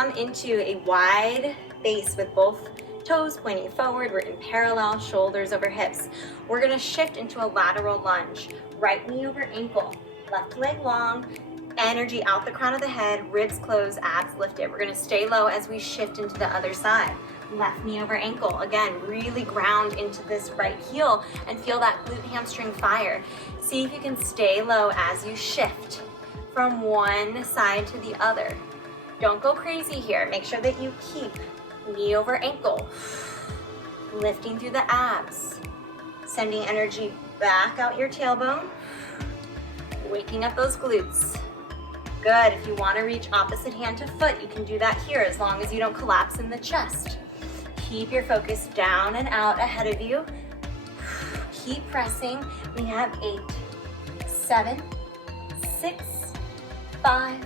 come into a wide base with both toes pointing forward. We're in parallel, shoulders over hips. We're gonna shift into a lateral lunge. Right knee over ankle, left leg long, energy out the crown of the head, ribs closed, abs lifted. We're gonna stay low as we shift into the other side. Left knee over ankle. Again, really ground into this right heel and feel that glute hamstring fire. See if you can stay low as you shift from one side to the other. Don't go crazy here. Make sure that you keep knee over ankle, lifting through the abs, sending energy back out your tailbone, waking up those glutes. Good. If you want to reach opposite hand to foot, you can do that here as long as you don't collapse in the chest. Keep your focus down and out ahead of you. Keep pressing. We have 8, 7, 6, 5,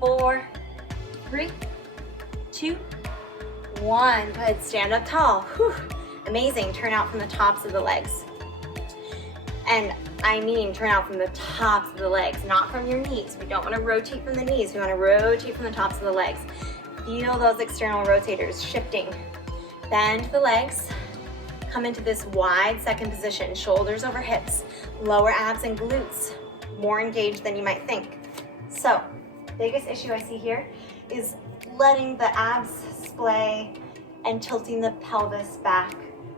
4, 3, 2, 1. Good. Stand up tall. Whew. Amazing. Turn out from the tops of the legs. And I mean turn out from the tops of the legs, not from your knees. We don't want to rotate from the knees. We want to rotate from the tops of the legs. Feel those external rotators shifting. Bend the legs. Come into this wide second position. Shoulders over hips. Lower abs and glutes. More engaged than you might think. So, biggest issue I see here is letting the abs splay and tilting the pelvis back.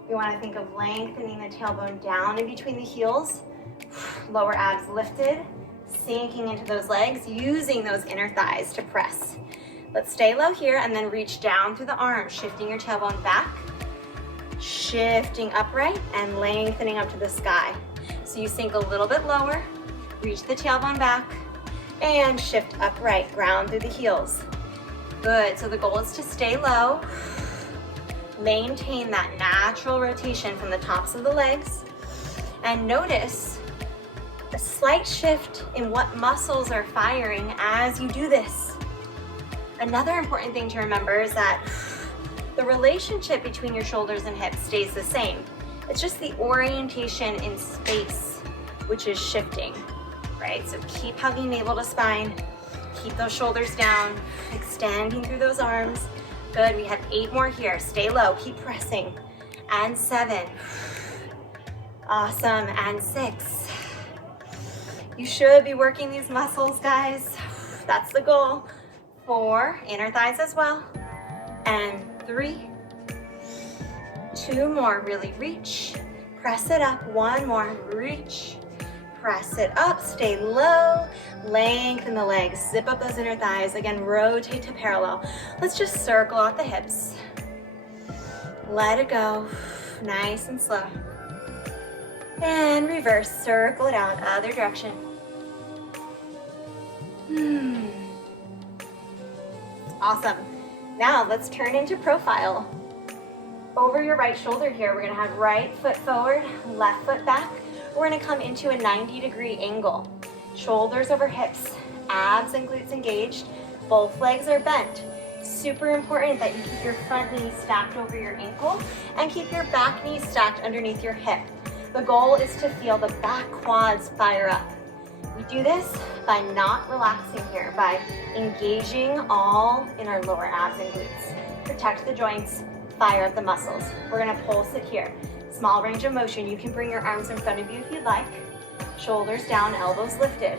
We want to think of lengthening the tailbone down in between the heels. Lower abs lifted, sinking into those legs, using those inner thighs to press. Let's stay low here and then reach down through the arms, shifting your tailbone back, shifting upright and lengthening up to the sky. So you sink a little bit lower, reach the tailbone back, and shift upright, ground through the heels. Good, so the goal is to stay low, maintain that natural rotation from the tops of the legs, and notice a slight shift in what muscles are firing as you do this. Another important thing to remember is that the relationship between your shoulders and hips stays the same. It's just the orientation in space, which is shifting, right? So keep hugging navel to spine, keep those shoulders down, extending through those arms. Good, we have 8 more here. Stay low, keep pressing. And 7. Awesome, and 6. You should be working these muscles, guys. That's the goal. 4, inner thighs as well. And 3. 2 more, really reach. Press it up, 1 more, reach. Press it up, stay low, lengthen the legs, zip up those inner thighs. Again, rotate to parallel. Let's just circle out the hips. Let it go, nice and slow. And reverse, circle it out, other direction. Awesome. Now let's turn into profile. Over your right shoulder here, we're gonna have right foot forward, left foot back. We're gonna come into a 90-degree angle. Shoulders over hips, abs and glutes engaged. Both legs are bent. Super important that you keep your front knee stacked over your ankle and keep your back knee stacked underneath your hip. The goal is to feel the back quads fire up. We do this by not relaxing here, by engaging all in our lower abs and glutes. Protect the joints, fire up the muscles. We're gonna pulse it here. Small range of motion. You can bring your arms in front of you if you'd like. Shoulders down, elbows lifted.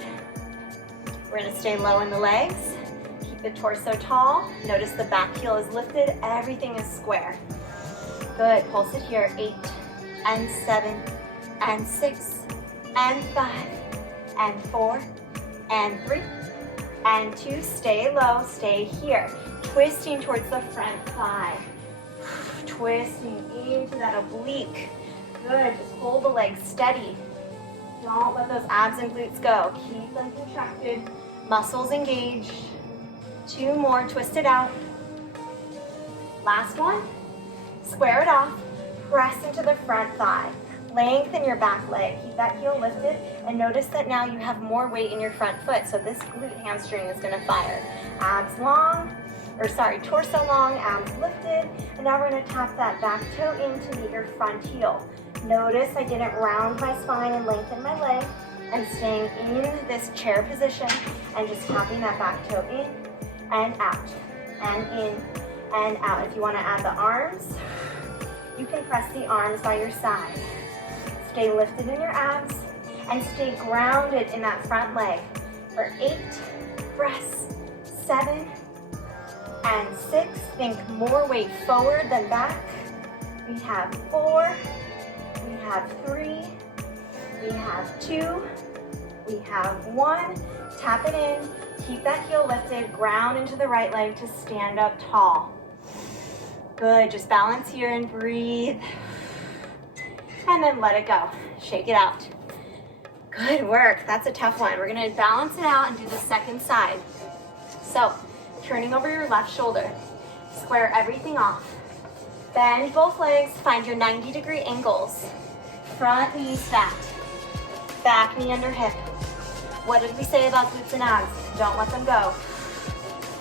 We're gonna stay low in the legs. Keep the torso tall. Notice the back heel is lifted. Everything is square. Good, pulse it here. 8, and 7, and 6, and 5, and 4, and 3, and 2. Stay low, stay here. Twisting towards the front thigh. Twisting into that oblique. Good, just hold the legs steady. Don't let those abs and glutes go. Keep them contracted, muscles engaged. 2 more, twist it out. Last one, square it off, press into the front thigh. Lengthen your back leg, keep that heel lifted, and notice that now you have more weight in your front foot, so this glute hamstring is gonna fire. Abs long, torso long, abs lifted, and now we're gonna tap that back toe in to meet your front heel. Notice I didn't round my spine and lengthen my leg. I'm staying in this chair position and just tapping that back toe in and out, and in and out. If you want to add the arms, you can press the arms by your side. Stay lifted in your abs and stay grounded in that front leg for 8 breaths, 7 and 6. Think more weight forward than back. We have 4, we have 3, we have 2, we have 1. Tap it in, keep that heel lifted, ground into the right leg to stand up tall. Good, just balance here and breathe. And then let it go, shake it out. Good work, that's a tough one. We're gonna balance it out and do the second side. So, turning over your left shoulder, square everything off. Bend both legs, find your 90-degree angles. Front knee stacked, back knee under hip. What did we say about glutes and abs? Don't let them go.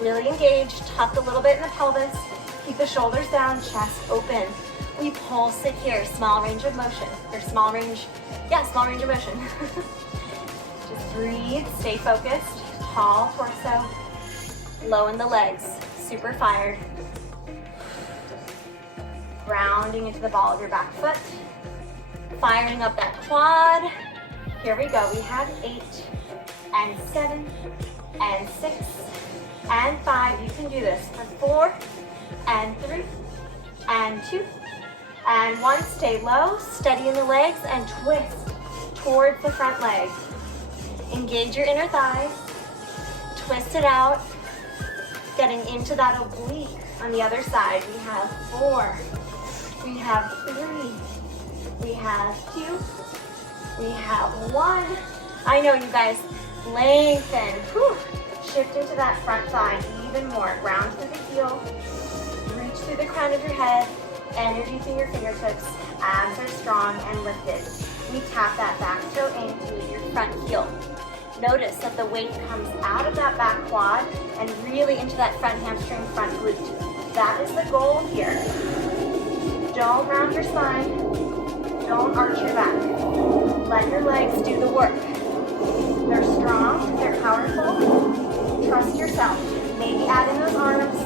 Really engage, tuck a little bit in the pelvis. Keep the shoulders down, chest open. We pulse it here, small range of motion, or small range of motion. Just breathe, stay focused, tall torso, low in the legs, super fired. Grounding into the ball of your back foot, firing up that quad. Here we go, we have 8 and 7 and 6 and 5. You can do this for 4 and 3 and 2 and 1. Stay low, steady in the legs, and twist towards the front leg. Engage your inner thighs, twist it out, getting into that oblique on the other side. We have 4, we have 3, we have 2, we have 1. I know, you guys, lengthen. Whew. Shift into that front thigh even more. Ground through the heel, reach through the crown of your head, energy through your fingertips. Abs are strong and lifted. We tap that back toe into your front heel. Notice that the weight comes out of that back quad and really into that front hamstring, front glute. That is the goal here. Don't round your spine. Don't arch your back. Let your legs do the work. They're strong, they're powerful. Trust yourself. Maybe add in those arms.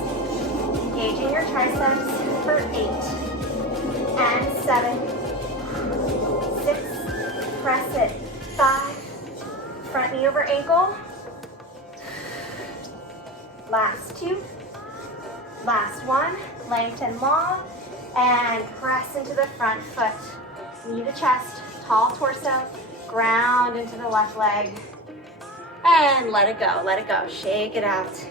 Engaging your triceps for 8 and 7, 6, press it, 5, front knee over ankle. Last 2, last 1, lengthen long, and press into the front foot. Knee to chest, tall torso, ground into the left leg, and let it go, shake it out.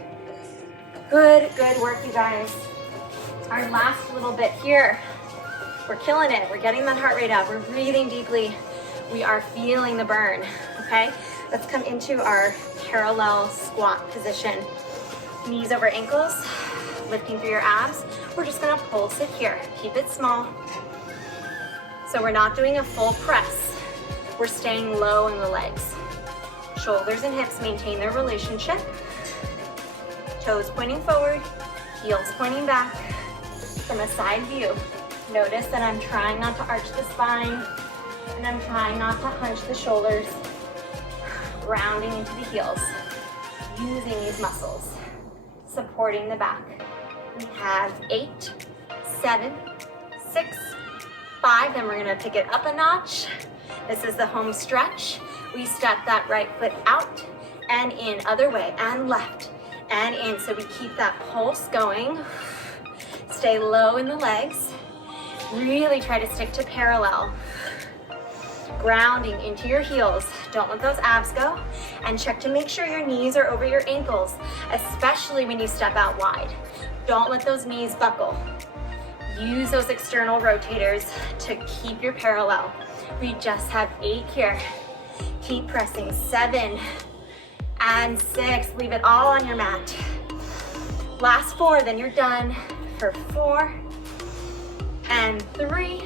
Good work, you guys. Our last little bit here. We're killing it, we're getting that heart rate up, we're breathing deeply, we are feeling the burn, okay? Let's come into our parallel squat position. Knees over ankles, lifting through your abs. We're just gonna pulse it here, keep it small. So we're not doing a full press. We're staying low in the legs. Shoulders and hips maintain their relationship. Toes pointing forward, heels pointing back. From a side view, notice that I'm trying not to arch the spine and I'm trying not to hunch the shoulders. Grounding into the heels, using these muscles, supporting the back. We have 8, 7, 6, 5, then we're gonna pick it up a notch. This is the home stretch. We step that right foot out and in, other way, and left and in. So we keep that pulse going. Stay low in the legs. Really try to stick to parallel. Grounding into your heels. Don't let those abs go. And check to make sure your knees are over your ankles, especially when you step out wide. Don't let those knees buckle. Use those external rotators to keep your parallel. We just have 8 here. Keep pressing. 7 and 6. Leave it all on your mat. Last 4, then you're done for 4 and 3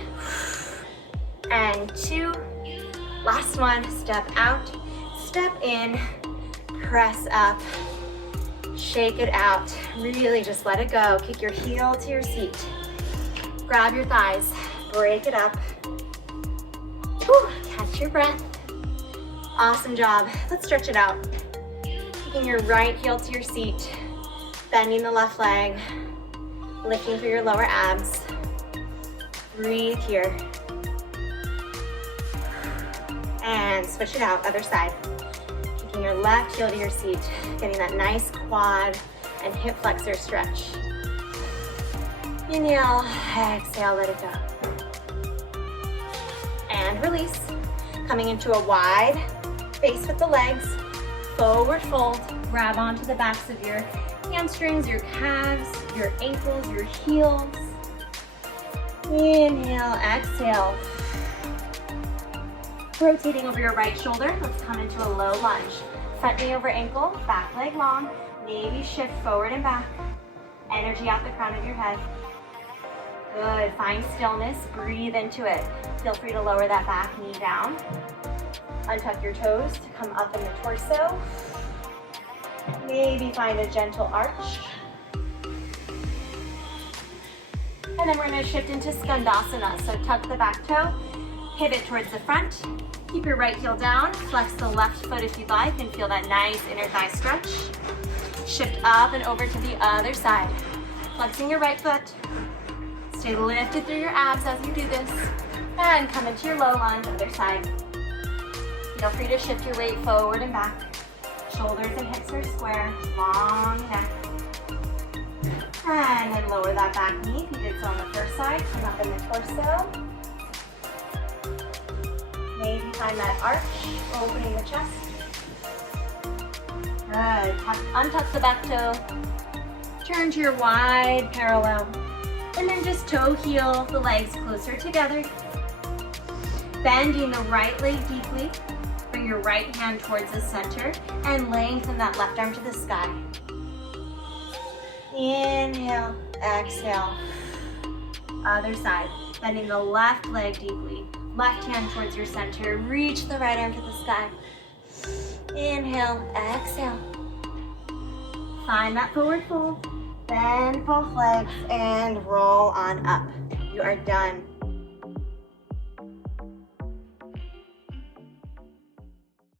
and 2. Last one, step out, step in, press up, shake it out. Really just let it go. Kick your heel to your seat. Grab your thighs, break it up. Whew, catch your breath. Awesome job. Let's stretch it out. Kicking your right heel to your seat. Bending the left leg, lifting through your lower abs. Breathe here. And switch it out, other side. Taking your left heel to your seat, getting that nice quad and hip flexor stretch. Inhale, exhale, let it go. And release. Coming into a wide base with the legs, forward fold, grab onto the backs of your hamstrings, your calves, your ankles, your heels. Inhale, exhale. Rotating over your right shoulder, let's come into a low lunge. Front knee over ankle, back leg long, maybe shift forward and back. Energy out the crown of your head. Good, find stillness, breathe into it. Feel free to lower that back knee down. Untuck your toes to come up in the torso. Maybe find a gentle arch. And then we're gonna shift into Skandasana. So tuck the back toe, pivot towards the front. Keep your right heel down, flex the left foot if you'd like, and feel that nice inner thigh stretch. Shift up and over to the other side. Flexing your right foot. Stay lifted through your abs as you do this. And come into your low lunge, other side. Feel free to shift your weight forward and back. Shoulders and hips are square, long neck. And then lower that back knee if you did so on the first side. Come up in the torso. Maybe find that arch, opening the chest. Good. Untuck the back toe. Turn to your wide parallel. And then just toe heel the legs closer together. Bending the right leg deeply. Bring your right hand towards the center and lengthen that left arm to the sky. Inhale, exhale. Other side. Bending the left leg deeply. Left hand towards your center. Reach the right arm to the sky. Inhale, exhale. Find that forward fold. Bend both legs and roll on up. You are done.